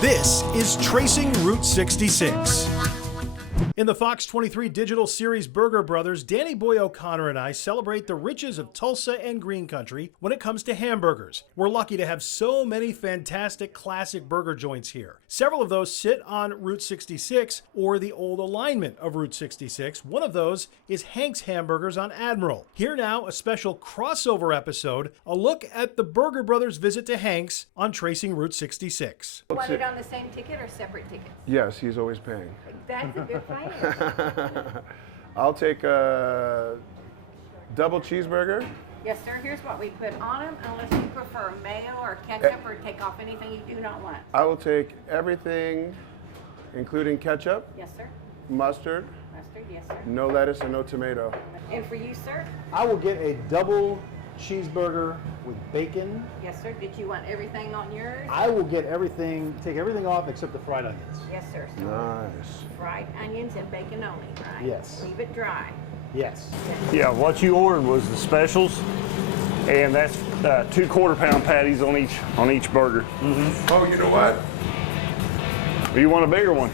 This is Tracing Route 66. In the Fox 23 digital series Burger Brothers, Danny Boy O'Connor and I celebrate the riches of Tulsa and Green Country when it comes to hamburgers. We're lucky to have so many fantastic classic burger joints here. Several of those sit on Route 66 or the old alignment of Route 66. One of those is Hank's Hamburgers on Admiral. Here now, a special crossover episode, a look at the Burger Brothers visit to Hank's on Tracing Route 66. Want it on the same ticket or separate tickets? Yes, he's always paying. That's a good plan. I'll take a double cheeseburger. Yes, sir. Here's what we put on them, unless you prefer mayo or ketchup or take off anything you do not want. I will take everything, including ketchup. Yes, sir. Mustard. Mustard, yes, sir. No lettuce and no tomato. And for you, sir? I will get a double cheeseburger with bacon. Yes, sir. Did you want everything on yours? I will get everything, take everything off except the fried onions. Yes, sir. So Nice. fried onions and bacon only, right? Yes. Leave it dry. Yes. Yeah, what you ordered was the specials, and that's 2 quarter-pound patties on each burger. Oh, you know what? Or you want a bigger one?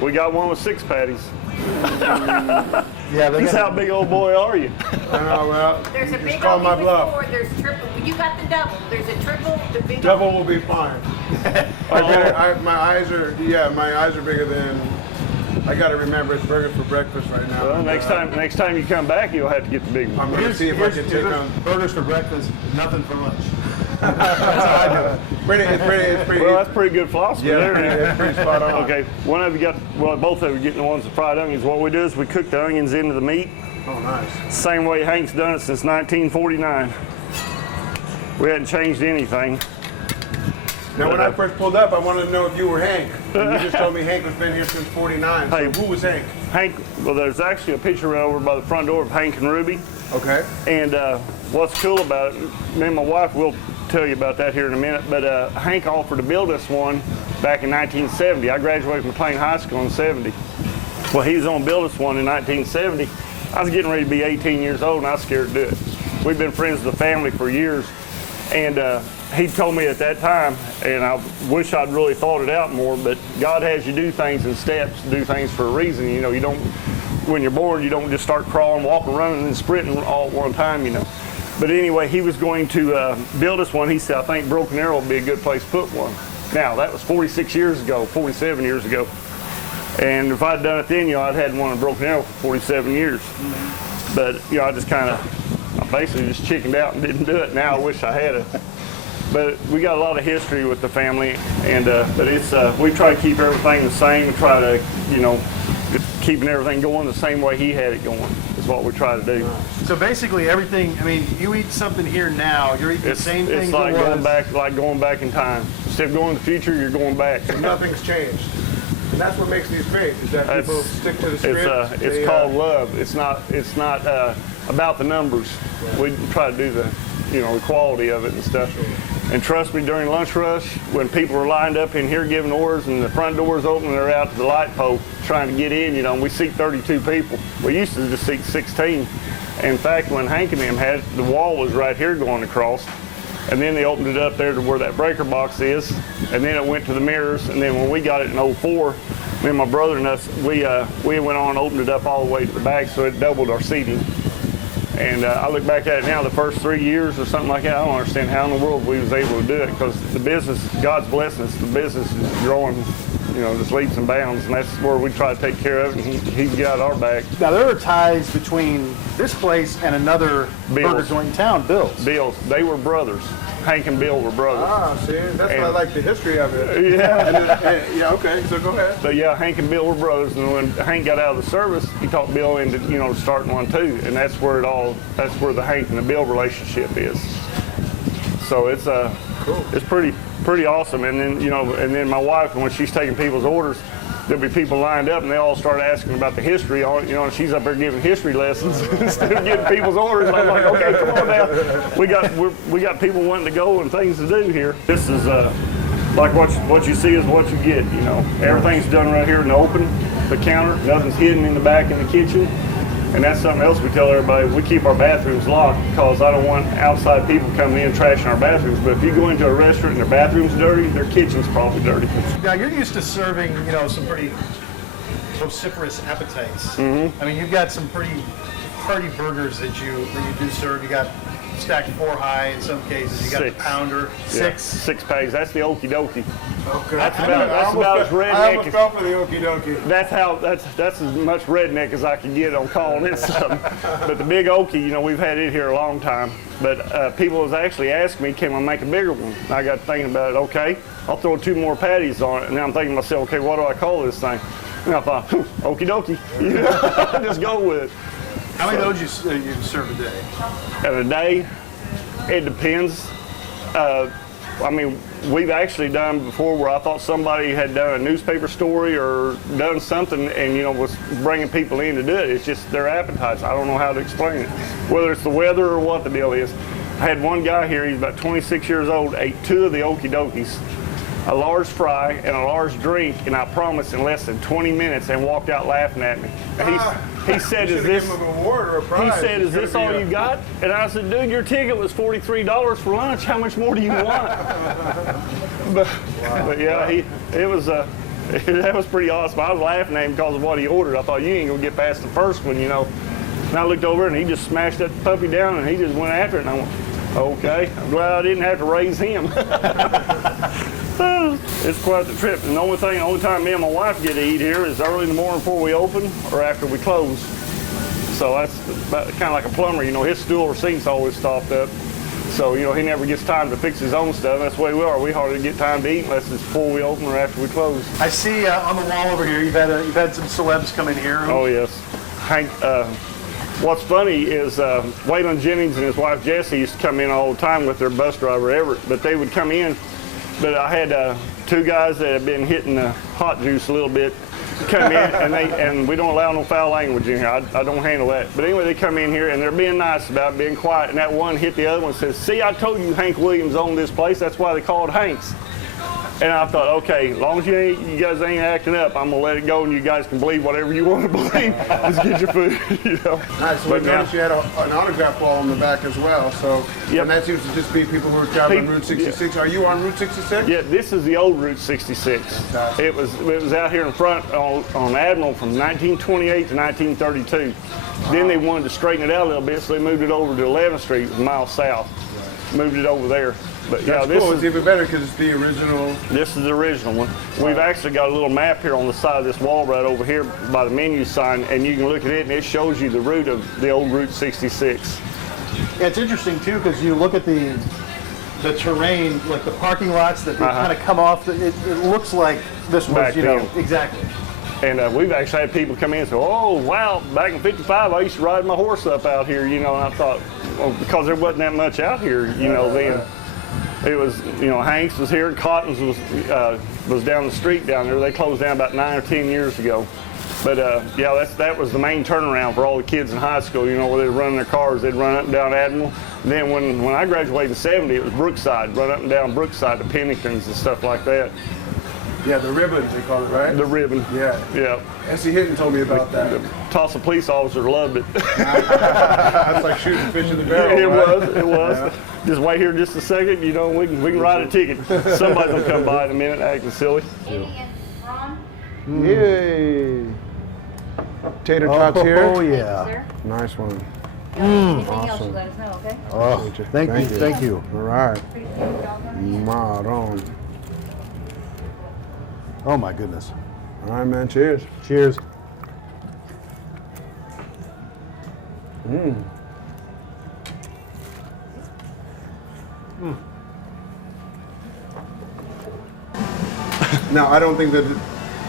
We got one with 6 patties. Yeah, That's how big old boy are you? Well, There's a just big call old my with bluff. 4. There's triple. You got the double. There's a triple. The big Double old. will be fine. My eyes are bigger than. I got to remember it's burgers for breakfast right now. Well, next time you come back, you'll have to get the big one. I'm going to see if I can take on. burgers for breakfast, nothing for lunch. That's how I do it. It's pretty. Well, that's pretty good philosophy there. It's pretty spot on. Okay, both of you getting the ones with fried onions. What we do is we cook the onions into the meat. Oh, nice. Same way Hank's done it since 1949. We hadn't changed anything. Now, when I first pulled up, I wanted to know if you were Hank. And you just told me Hank has been here since '49. So Hey. who was Hank? Well, there's actually a picture right over by the front door of Hank and Ruby. Okay. And what's cool about it, me and my wife will tell you about that here in a minute, but Hank offered to build us one back in 1970. I graduated from McLean High School in '70. Well, he was going to build us one in 1970. I was getting ready to be 18 years old, and I was scared to do it. We've been friends with the family for years, and he told me at that time, and I wish I'd really thought it out more, but God has you do things in steps, do things for a reason. You know, you don't, when you're born, you don't just start crawling, walking, running, and sprinting all at one time, you know. But anyway, he was going to build us one. He said, I think Broken Arrow would be a good place to put one. Now, that was 46 years ago, 47 years ago. And if I'd done it then, I'd had one in Broken Arrow for 47 years. But, I just I basically just chickened out and didn't do it. Now I wish I had it. But we got a lot of history with the family, and but it's we try to keep everything the same. We try to, keeping everything going the same way he had it going is what we try to do. So basically everything, you eat something here now, you're eating the same thing. It's like going back in time. Instead of going to the future, you're going back. Nothing's changed. And that's what makes these great, is that people stick to the script. It's called love. It's not about the numbers. We try to do the quality of it and stuff. And trust me, during lunch rush, when people are lined up in here giving orders and the front door's open and they're out to the light pole trying to get in, we seat 32 people. We used to just seat 16. In fact, when Hank and them had it, the wall was right here going across. And then they opened it up there to where that breaker box is. And then it went to the mirrors. And then when we got it in '04, me and my brother and us, we went on and opened it up all the way to the back, so it doubled our seating. And I look back at it now, the first 3 years or something like that, I don't understand how in the world we was able to do it, because the business, God's blessing us, the business is growing, just leaps and bounds, and that's where we try to take care of it, and he's got our back. Now there are ties between this place and another burger joint in town, Bill's. They were brothers. Hank and Bill were brothers. Ah, see, that's why I like the history of it. Yeah. Okay, so go ahead. But yeah, Hank and Bill were brothers, and when Hank got out of the service, he talked Bill into, starting one too, and that's where the Hank and the Bill relationship is. So it's cool. It's pretty awesome. And then and then my wife, when she's taking people's orders, there'll be people lined up and they all start asking about the history, and she's up there giving history lessons instead of getting people's orders. And I'm like, okay, come on now. We got people wanting to go and things to do here. This is like what you see is what you get. Everything's done right here in the open, the counter. Nothing's hidden in the back in the kitchen. And that's something else we tell everybody. We keep our bathrooms locked because I don't want outside people coming in trashing our bathrooms. But if you go into a restaurant and their bathroom's dirty, their kitchen's probably dirty. Now, you're used to serving, you know, some pretty vociferous appetites. I mean, you've got some pretty hearty burgers that you do serve. You got stacked 4 high in some cases. You got the pounder, 6. Yeah, 6 packs. That's the okie dokie. Okay. That's about as redneck. I almost fell for the okie dokie. That's as much redneck as I can get on calling it something. But the big okie, you know, we've had it here a long time. But people was actually asking me, can I make a bigger one? And I got thinking about it. Okay, I'll throw 2 more patties on it. And then I'm thinking to myself, okay, what do I call this thing? And I thought, okie dokie. You know, just go with it. How many of those you serve a day? At a day, it depends. I mean, we've actually done before where I thought somebody had done a nursepaper story or done something and, you know, was bringing people in to do it. It's just their appetites. I don't know how to explain it. Whether it's the weather or what the deal is. I had one guy here, he's about 26 years old, ate 2 of the okie dokies, a large fry and a large drink, and I promised in less than 20 minutes, and walked out laughing at me. He said, "Is this?" Give him an award or a prize. He said, "Is this all you got?" And I said, "Dude, your ticket was $43 for lunch. How much more do you want?" but yeah, it was that was pretty awesome. I was laughing at him because of what he ordered. I thought, you ain't gonna get past the first one, you know. And I looked over and he just smashed that puppy down and he just went after it. And I went, okay, I'm glad I didn't have to raise him. It's quite the trip. And the only time me and my wife get to eat here is early in the morning before we open or after we close. So that's kind of like a plumber, you know, his stool or sink's always stopped up. So, you know, he never gets time to fix his own stuff. That's the way we are. We hardly get time to eat unless it's before we open or after we close. I see on the wall over here, you've had some celebs come in here. Oh, yes. Hank, what's funny is Waylon Jennings and his wife Jessie used to come in all the time with their bus driver Everett, but they would come in. But I had 2 guys that have been hitting the hot juice a little bit come in, and we don't allow no foul language in here. I don't handle that. But anyway, they come in here and they're being nice about it, being quiet. And that one hit the other one and says, "See, I told you Hank Williams owned this place. That's why they call it Hank's." And I thought, okay, as long as you guys ain't acting up, I'm gonna let it go, and you guys can believe whatever you want to believe. Just get your food, you know. Nice. So we noticed you had an autograph wall in the back as well. So, Yep. And that seems to just be people who are traveling Route 66. Yeah. Are you on Route 66? Yeah, this is the old Route 66. Fantastic. It was out here in front on Admiral from 1928 to 1932. Then they wanted to straighten it out a little bit, so they moved it over to 11th Street, a mile south. Moved it over there. But yeah, That's cool. It's even better because it's the original. This is the original one. We've actually got a little map here on the side of this wall right over here by the menu sign, and you can look at it and it shows you the route of the old Route 66. Yeah, it's interesting too because you look at the terrain, like the parking lots that kind of come off. It looks like this was, Back you know, then. exactly. And we've actually had people come in and say, "Oh, wow, back in '55, I used to ride my horse up out here," you know, and I thought, well, because there wasn't that much out here, you know, then. It was, you know, Hanks was here, Cotton's was down the street down there. They closed down about 9 or 10 years ago. But yeah, that was the main turnaround for all the kids in high school, you know, where they were running their cars. They'd run up and down Admiral. And then when I graduated in '70, it was Brookside, run up and down Brookside to Pennington's and stuff like that. Yeah, the ribbon, they call it, right? The ribbon. Yeah. Yeah. S.E. Hinton told me about that. The Tulsa police officer loved it. That's like shooting fish in the barrel. It was. Yeah. Just wait here just a second, you know, we can write a ticket. Somebody's gonna come by in a minute acting silly. Yay. Tater tots here. Oh yeah. Sir? Nice one. Anything else, Awesome. you let us know, okay? Oh, thank you. All right. Appreciate y'all coming in. Maron. Oh my goodness. All right, man. Cheers. Cheers. Now, I don't think that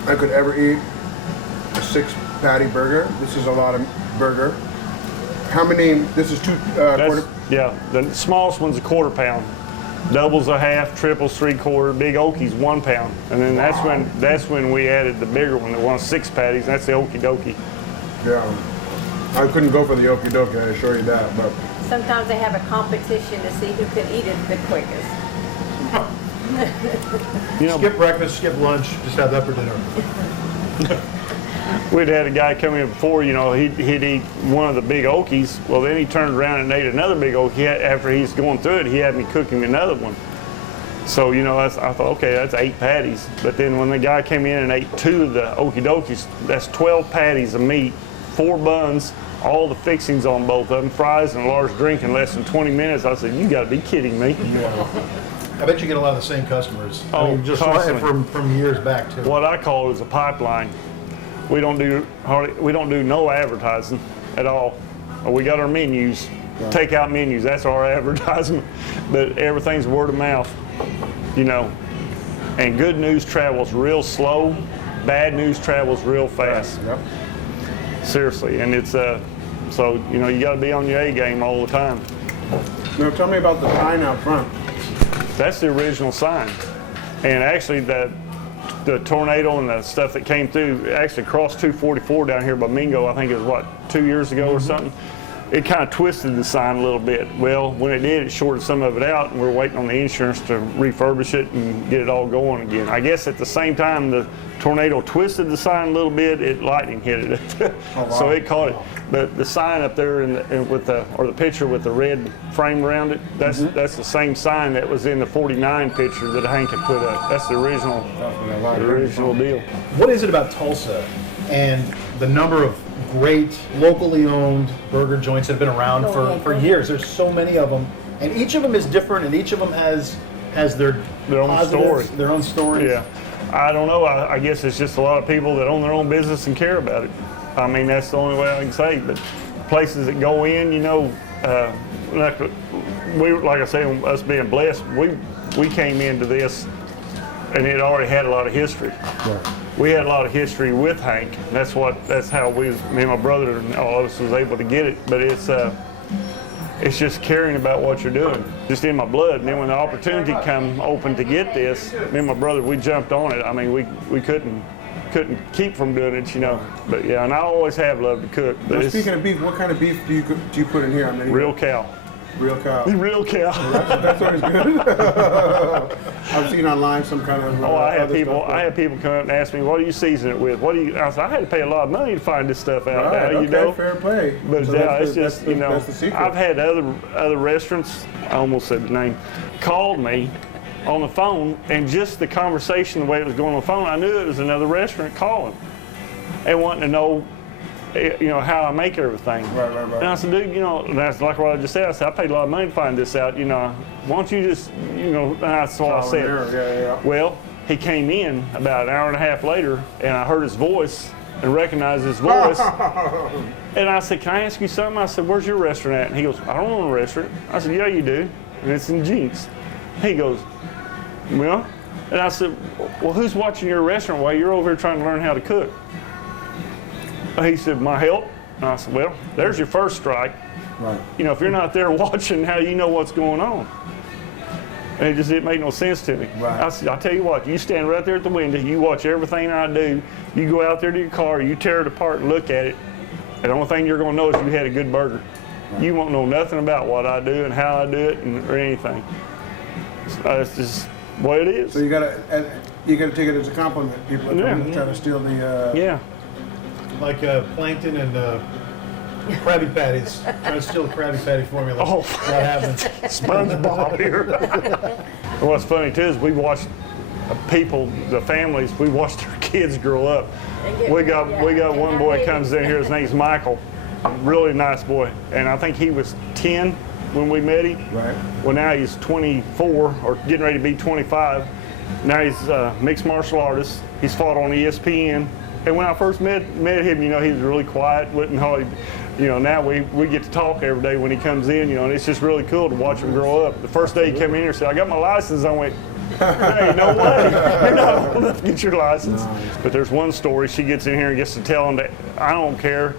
I could ever eat a 6-patty burger. This is a lot of burger. How many? This is 2 quarter. Yeah, the smallest one's a quarter pound. Doubles a half, triples 3/4, big okie's 1 pound. And then that's when we added the bigger one, the one 6 patties, and that's the okie dokie. Yeah. I couldn't go for the okie dokie, I assure you that. But Sometimes they have a competition to see who can eat it the quickest. You know, Skip breakfast, skip lunch, just have that for dinner. we'd had a guy come in before, you know, he'd eat one of the big Okies. Well, then he turned around and ate another big Okie. After he's going through it, he had me cook him another one. So, you know, I thought, okay, that's 8 patties. But then when the guy came in and ate 2 of the Okie Dokies, that's 12 patties of meat, 4 buns, all the fixings on both of them, fries and a large drink in less than 20 minutes. I said, you got to be kidding me. I bet you get a lot of the same customers. Oh, I mean, just constantly. from years back too. What I call is a pipeline. We don't do no advertising at all. We got our menus, takeout menus. That's our advertisement. But everything's word of mouth, you know. And good news travels real slow. Bad news travels real fast. Yep. Seriously, and it's so you know you got to be on your A game all the time. Now tell me about the sign out front. That's the original sign, and actually the tornado and the stuff that came through actually crossed 244 down here by Mingo. I think it was what 2 years ago or something. It kind of twisted the sign a little bit. Well, when it did, it shorted some of it out, and we're waiting on the insurance to refurbish it and get it all going again. I guess at the same time the tornado twisted the sign a little bit, lightning hit it. Oh, wow. So it caught it. But the sign up there with the picture with the red frame around it, that's the same sign that was in the 49 picture that Hank had put up. That's the original deal. What is it about Tulsa and the number of great locally owned burger joints that have been around for years? There's so many of them, and each of them is different, and each of them has their own story. Their own stories. Yeah, I don't know. I guess it's just a lot of people that own their own business and care about it. I mean, that's the only way I can say it. But places that go in, you know, like I say, us being blessed, we came into this and it already had a lot of history. Yeah. We had a lot of history with Hank. That's how me and my brother and all of us was able to get it. But it's just caring about what you're doing, just in my blood. And then when the opportunity come open to get this, me and my brother, we jumped on it. I mean, we couldn't keep from doing it, you know. But yeah, and I always have loved to cook. But Now, speaking of beef, what kind of beef do you put in here? I mean, real cow. Real cow. Real cow. That's always good. I've seen online some kind of. I had people come up and ask me, "What do you season it with? What do you?" I said, "I had to pay a lot of money to find this stuff out." Right, you know. fair play. But So yeah, that's it's just you know. that's the secret. I've had other restaurants. I almost said the name. Called me on the phone, and just the conversation, the way it was going on the phone, I knew it was another restaurant calling and wanting to know, you know, how I make everything. Right. And I said, dude, you know, and that's like what I just said. I said, I paid a lot of money to find this out. You know, why don't you just, you know, and that's what I said. Yeah. Well, he came in about an hour and a half later, and I heard his voice and recognized his voice. And I said, can I ask you something? I said, where's your restaurant at? And he goes, I don't own a restaurant. I said, yeah, you do. And it's in Jinx. He goes, well, and I said, well, who's watching your restaurant while you're over here trying to learn how to cook? He said, my help. And I said, well, there's your first strike. Right. You know, if you're not there watching, how do you know what's going on? And it just didn't make no sense to me. Right. I said, I'll tell you what, you stand right there at the window, you watch everything I do, you go out there to your car, you tear it apart and look at it, and the only thing you're going to know is you had a good burger. Right. You won't know nothing about what I do and how I do it or anything. It's just what it is. So you gotta take it as a compliment. People are trying to steal the. Yeah. Like Plankton and Krabby Patties. Trying to steal the Krabby Patty formula. Oh. What happens? SpongeBob here. And what's funny too is we watched people, the families, we watched their kids grow up. We got one boy comes in here, his name's Michael, a really nice boy, and I think he was 10 when we met him. Right. Well, now he's 24 or getting ready to be 25. Now he's a mixed martial artist. He's fought on ESPN. And when I first met him, you know, he was really quiet, wouldn't hardly, you know, now we get to talk every day when he comes in, you know, and it's just really cool to watch him grow up. The first day he came in here and said, I got my license. I went, hey, no way. You're not old enough to get your license. But there's one story, she gets in here and gets to tell him that I don't care.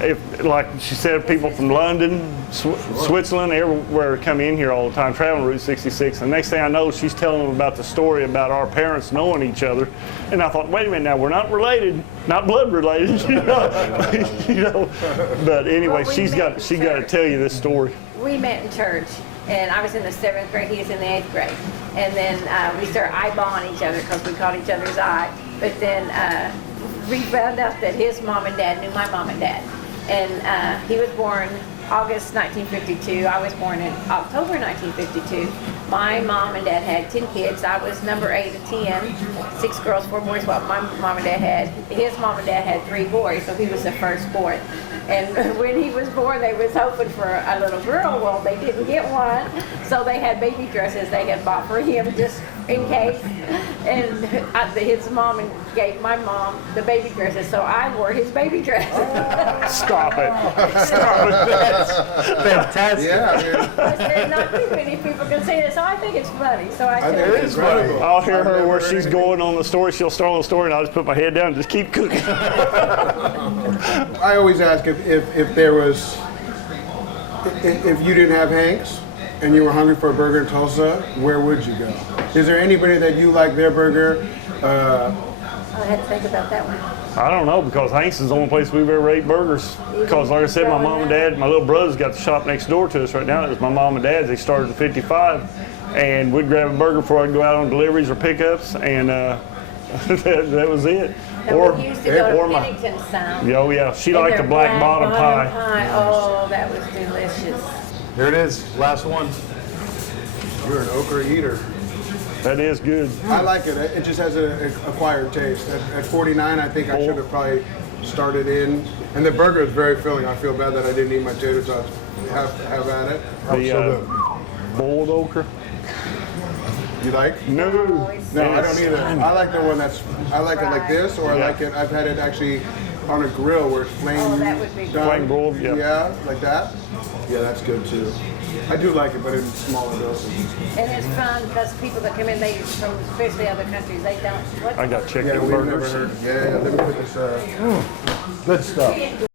If, like she said, people from London, Switzerland, everywhere come in here all the time, traveling Route 66. And the next thing I know, she's telling them about the story about our parents knowing each other. And I thought, wait a minute, now we're not related, not blood related, you know. You know. But anyway, Well, she got to tell you this story. We met in church, and I was in the 7th grade, he was in the 8th grade. And then we started eyeballing each other because we caught each other's eye. But then we found out that his mom and dad knew my mom and dad. And he was born August 1952. I was born in October 1952. My mom and dad had 10 kids. I was number 8 of 10, 6 girls, 4 boys. Well, my mom and dad had, his mom and dad had 3 boys, so he was the firstborn. And when he was born, they was hoping for a little girl. Well, they didn't get one, so they had baby dresses they had bought for him just in case. And his mom gave my mom the baby dresses, so I wore his baby dresses. Stop it. Stop it. That's fantastic. Yeah, But there's not too many people can see this, so I think it's funny. So I I think tell it's you. incredible. I'll hear I've her never where heard she's anything. going on the story. She'll start on the story, and I'll just put my head down and just keep cooking. I always ask if there was, if you didn't have Hank's and you were hungry for a burger in Tulsa, where would you go? Is there anybody that you like their burger? I had to think about that one. I don't know, because Hank's is the only place we've ever ate burgers. Because like I said, my mom and dad, my little brother's got the shop next door to us right now. It was my mom and dad's. They started in '55, and we'd grab a burger before I'd go out on deliveries or pickups, and that was it. Now, we used to go or to my, Pennington some. oh yeah, she And liked the their black bottom pie. Oh, that was delicious. Here it is, last one. You're an okra eater. That is good. I like it. It just has an acquired taste. At 49, I think I should have probably started in. And the burger is very filling. I feel bad that I didn't eat my tater tots. Have at it. The boiled okra. You like? No. No, I don't either. I like the one that's, I like it like this, or I Yeah. like it, I've had it actually on a grill where it's flame Oh, that would be good. done. Flame broiled, yeah. Yeah, like that. Yeah, that's good too. I do like it, but in smaller doses. And it's fun because people that come in, they from especially other countries, they don't. What? I got chicken Yeah, we've never burgers. heard. Yeah, let me put this. Good stuff.